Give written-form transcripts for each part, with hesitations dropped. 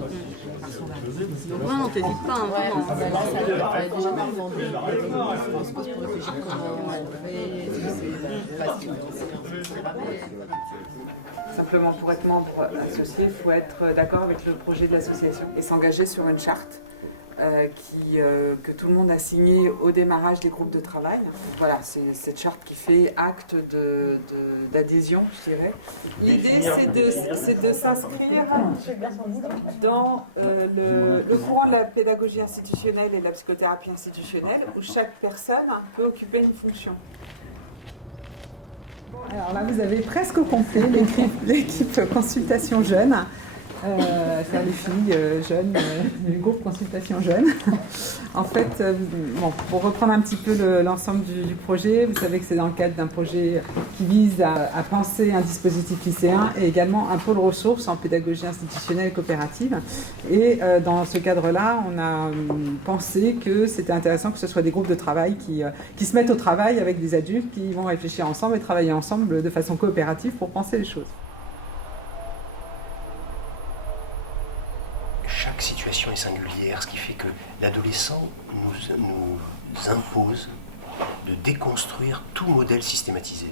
Donc ouais, on t'hésite pas un moment. Là, ça déjà pas demandé. On se pose pour réfléchir comment on fait, c'est facile. Simplement, pour être membre associé, il faut être d'accord avec le projet de l'association et s'engager sur une charte que tout le monde a signée au démarrage des groupes de travail. Voilà, c'est cette charte qui fait acte d'adhésion, je dirais. L'idée, c'est de s'inscrire dans le courant de la pédagogie institutionnelle et de la psychothérapie institutionnelle, où chaque personne peut occuper une fonction. Alors là, vous avez presque au complet l'équipe consultation jeune. C'est les filles jeunes, du groupe consultation jeune. En fait, pour reprendre un petit peu l'ensemble du projet, vous savez que c'est dans le cadre d'un projet qui vise à penser un dispositif lycéen et également un pôle ressources en pédagogie institutionnelle et coopérative. Et dans ce cadre-là, on a pensé que c'était intéressant que ce soit des groupes de travail qui se mettent au travail avec des adultes qui vont réfléchir ensemble et travailler ensemble de façon coopérative pour penser les choses. Chaque situation est singulière, ce qui fait que l'adolescent nous impose de déconstruire tout modèle systématisé.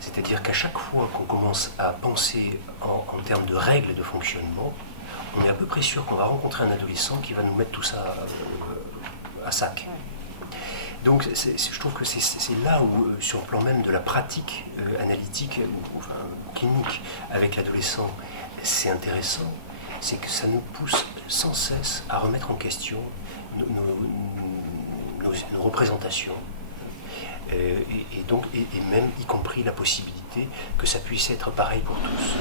C'est-à-dire qu'à chaque fois qu'on commence à penser en termes de règles de fonctionnement, on est à peu près sûr qu'on va rencontrer un adolescent qui va nous mettre tout ça à sac. Donc je trouve que c'est là où, sur le plan même de la pratique analytique ou enfin, clinique avec l'adolescent, c'est intéressant. C'est que ça nous pousse sans cesse à remettre en question nos représentations et même y compris la possibilité que ça puisse être pareil pour tous.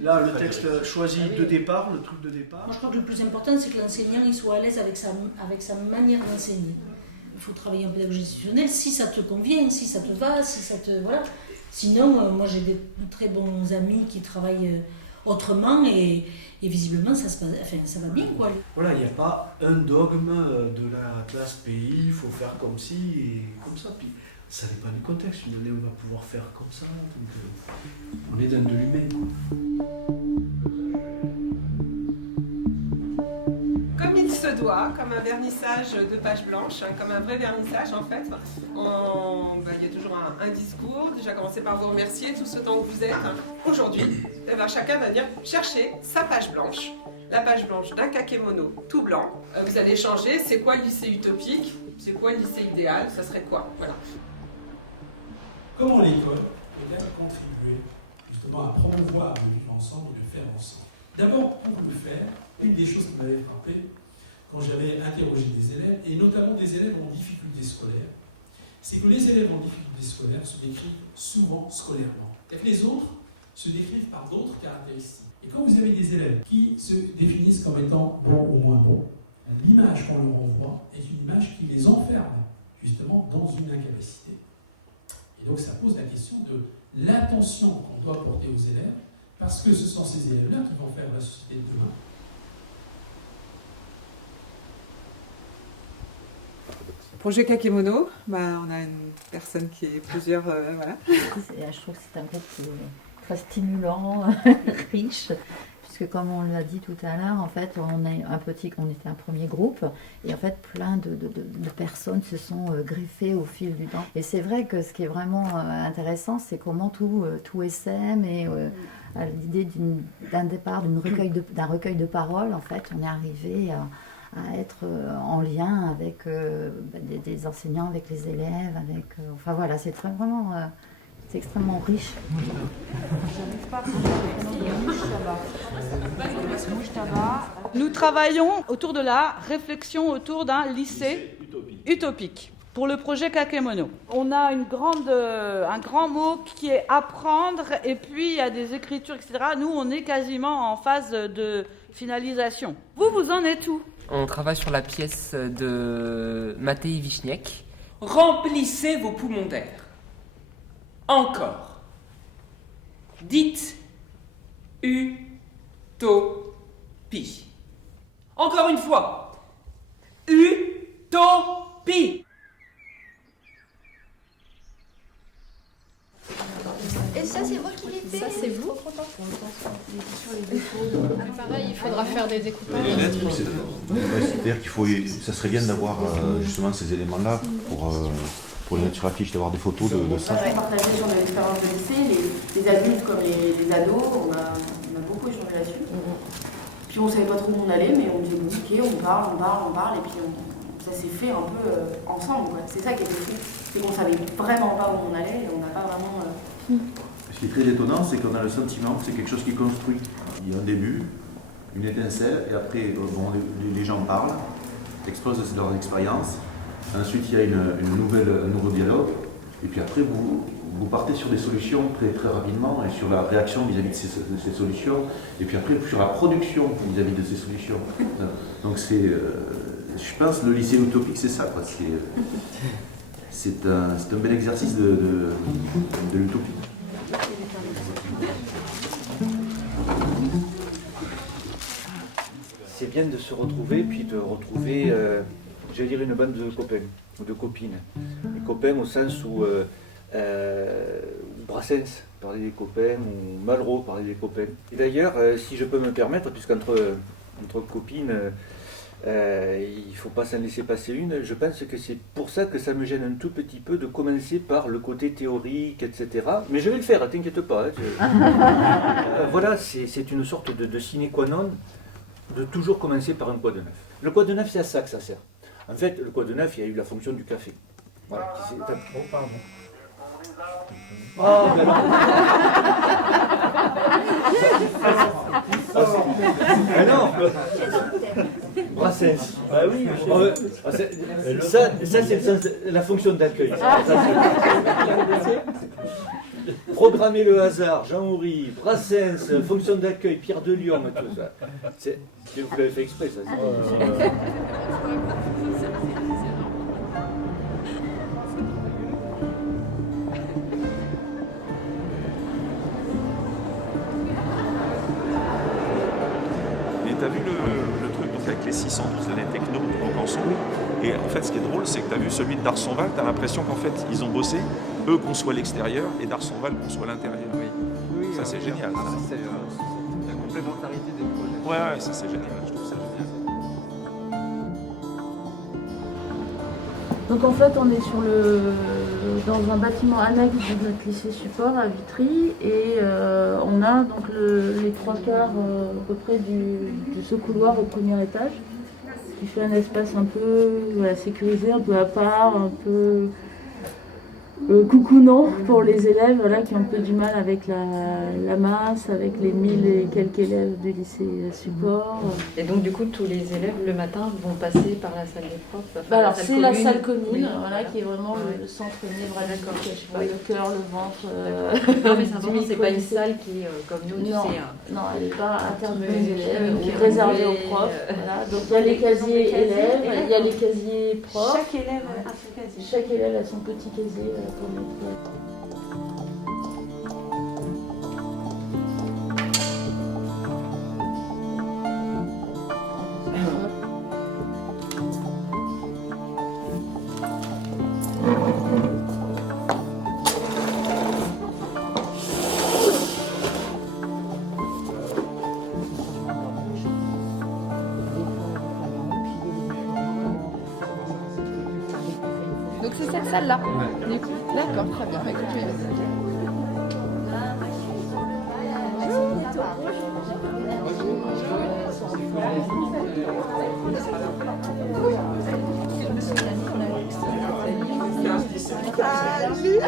Là, le texte choisit de départ, le truc de départ. Moi, je crois que le plus important, c'est que l'enseignant il soit à l'aise avec sa manière d'enseigner. Il faut travailler en pédagogie institutionnelle si ça te convient, si ça te va, si ça te... Voilà. Sinon, moi, j'ai des très bons amis qui travaillent autrement et visiblement, ça va bien, quoi. Voilà, il n'y a pas un dogme de la classe pays, il faut faire comme ci et comme ça. Puis, ça dépend du contexte. Une année, on va pouvoir faire comme ça. Donc, on est dans de l'humain. Comme il se doit, comme un vernissage de page blanche, comme un vrai vernissage en fait, il y a toujours un discours, déjà commencer par vous remercier tout ce temps que vous êtes. Aujourd'hui, chacun va dire chercher sa page blanche, la page blanche d'un kakémono tout blanc. Vous allez changer, c'est quoi le lycée utopique, c'est quoi le lycée idéal, ça serait quoi, voilà. Comment l'école peut-elle contribuer justement à promouvoir le vivre ensemble et le faire ensemble? D'abord, pour le faire, une des choses qui m'avait frappé quand j'avais interrogé des élèves, et notamment des élèves en difficulté scolaire, c'est que les élèves en difficulté scolaire se décrivent souvent scolairement. C'est-à-dire que les autres se décrivent par d'autres caractéristiques. Et quand vous avez des élèves qui se définissent comme étant bons ou moins bons, l'image qu'on leur envoie est une image qui les enferme justement dans une incapacité. Et donc ça pose la question de l'attention qu'on doit porter aux élèves, parce que ce sont ces élèves-là qui vont faire la société de demain. Projet Kakémono, on a une personne qui est plusieurs... voilà. Je trouve que c'est un groupe très stimulant, riche, puisque comme on l'a dit tout à l'heure, en fait, on était un premier groupe, et en fait, plein de personnes se sont greffées au fil du temps. Et c'est vrai que ce qui est vraiment intéressant, c'est comment tout essaime et à l'idée d'un départ, d'un recueil de paroles, en fait, on est arrivé à être en lien avec des enseignants, avec les élèves, enfin voilà, c'est vraiment... c'est extrêmement riche. Nous travaillons autour de la réflexion autour d'un lycée utopique pour le projet Kakémono. On a un grand mot qui est apprendre, et puis il y a des écritures, etc. Nous, on est quasiment en phase de finalisation. Vous en êtes où? On travaille sur la pièce de Matei Wiśniek. Remplissez vos poumons d'air. Encore. Dites utopie. Encore une fois. Utopie. Et ça, c'est moi qui l'ai fait. Ça, c'est vous. Pareil, il faudra faire des découpages. C'est-à-dire qu'il faut, ça serait bien d'avoir justement ces éléments-là pour les mettre sur l'affiche, d'avoir des photos de ça. Partager sur l'expérience de lycée, les adultes comme les ados, on a beaucoup échangé là-dessus. Puis on savait pas trop où on allait, mais on disait bon, ok, on parle, et puis ça s'est fait un peu ensemble. Quoi. C'est ça qui était fou, c'est qu'on savait vraiment pas où on allait et on n'a pas vraiment. Ce qui est très étonnant, c'est qu'on a le sentiment que c'est quelque chose qui est construit. Il y a un début, une étincelle, et après les gens parlent, exposent leurs expériences. Ensuite, il y a un nouveau dialogue, et puis après, vous partez sur des solutions très rapidement, et sur la réaction vis-à-vis de ces solutions, et puis après, sur la production vis-à-vis de ces solutions. Donc c'est, je pense, le lycée utopique, c'est ça, quoi. C'est un bel exercice de l'utopie. C'est bien de se retrouver, puis de retrouver, j'allais dire, une bande de copains ou de copines. Des copains au sens où Brassens parlait des copains, ou Malraux parlait des copains. Et d'ailleurs, si je peux me permettre, puisqu'entre copines, il ne faut pas s'en laisser passer une, je pense que c'est pour ça que ça me gêne un tout petit peu de commencer par le côté théorique, etc. Mais je vais le faire, t'inquiète pas. Voilà, c'est une sorte de sine qua non de toujours commencer par un quoi de neuf. Le quoi de neuf, c'est à ça que ça sert. En fait, le quoi de neuf, il y a eu la fonction du café. Voilà. Oh, pardon. Oh, ben non. Ah non. Brassens. Ah oui. Ça c'est le sens de la fonction d'accueil. Programmer le hasard, Jean Houry, Brassens, fonction d'accueil, Pierre de Lyon, tout ça. Vous l'avez fait exprès, ça. Et t'as vu le truc donc avec les 612 années techno en Canson. Et en fait, ce qui est drôle, c'est que t'as vu celui de Darsonval, t'as l'impression qu'en fait, ils ont bossé, eux conçoivent l'extérieur et Darsonval conçoit l'intérieur. Oui. Ça, c'est génial. C'est la complémentarité des projets. Ouais, ça c'est génial, je trouve ça génial. Donc en fait on est dans un bâtiment annexe de notre lycée support à Vitry et on a donc les 3 quarts à peu près de ce couloir au premier étage qui fait un espace un peu sécurisé, un peu à part, un peu coucounant pour les élèves qui ont un peu du mal avec la masse, avec les 1000 et quelques élèves du lycée support. Et donc du coup tous les élèves le matin vont passer par la salle des profs. Alors c'est la salle commune qui est vraiment le centre névralgique, le cœur, le ventre. Non mais c'est important, c'est pas une salle qui est comme nous, non, elle n'est pas interdite aux élèves, réservée aux profs. Donc il y a les casiers élèves, il y a les casiers profs. Chaque élève a son casier. Chaque élève a son petit casier pour mettre. Donc c'est cette salle-là. Du coup, d'accord, très bien. Écoute, je vais Salut.